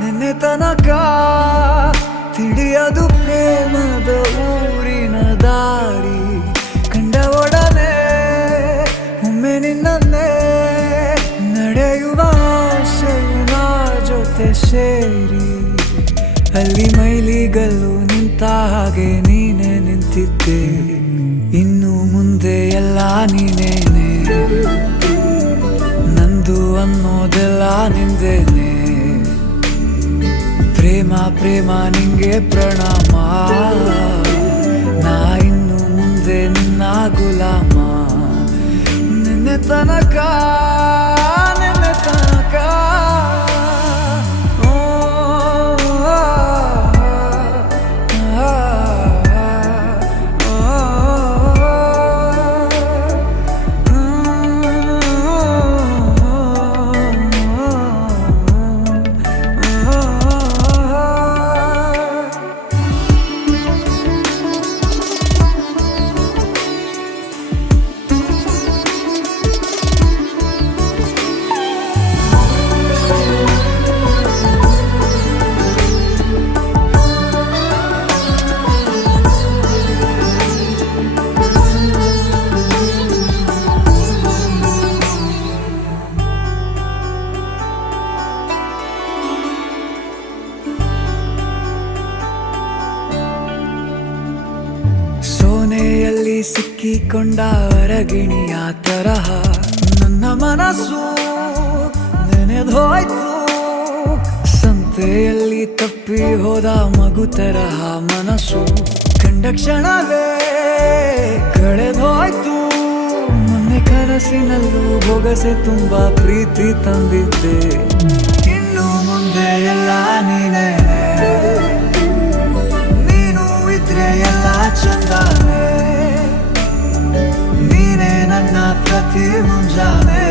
ನಿನ್ನೆ ತನಕ ತಿಳಿಯದು ಪ್ರೇಮದ ಊರಿನ ದಾರಿ. ಕಂಡ ಒಡನೆ ಒಮ್ಮೆ ನಿನ್ನೇ ನಡೆಯುವ ಆಸೆಯ ಜೊತೆ ಸೇರಿ, ಅಲ್ಲಿ ಮೈಲಿಗಲ್ಲು ನಿಂತ ಹಾಗೆ ನೀನೆ ನಿಂತಿದ್ದೆ. ಇನ್ನು ಮುಂದೆ ಎಲ್ಲ ನೀನೇನೆ, ನಂದು ಅನ್ನೋದೆಲ್ಲ ನಿಂದೇನೆ. ಪ್ರೇಮ ಪ್ರೇಮ ನಿಂಗೆ ಪ್ರಣಾಮ, ನಾ ಇನ್ನು ಮುಂದೆ ನಿನ್ನ ಗುಲಾಮ. ನಿನ್ನೆ ತನಕ ಸೋನೆಯಲ್ಲಿ ಸಿಕ್ಕಿಕೊಂಡ ಅರಗಿಣಿಯ ತರಹ ನನ್ನ ಮನಸ್ಸು ನೆನೆದೋಯ್ತು. ಸಂತೆಯಲ್ಲಿ ತಪ್ಪಿ ಹೋದ ಮಗು ತರಹ ಮನಸ್ಸು ಕಂಡ ಕ್ಷಣವೇ ಕಳೆದೋಯ್ತು. ಮೊನ್ನೆ ಕನಸಿನಲ್ಲೂ ಬೊಗಸೆ ತುಂಬಾ ಪ್ರೀತಿ ತಂದಿದ್ದೆ. ಇನ್ನು ಮುಂದೆ ಎಲ್ಲ ನೀನೇ, ನೀನು ಇದ್ರೆ ಎಲ್ಲ ಚಂದಾನೆ. ನೀನೇ ನನ್ನ ಪ್ರತಿ ಮುಂಜಾನೆ.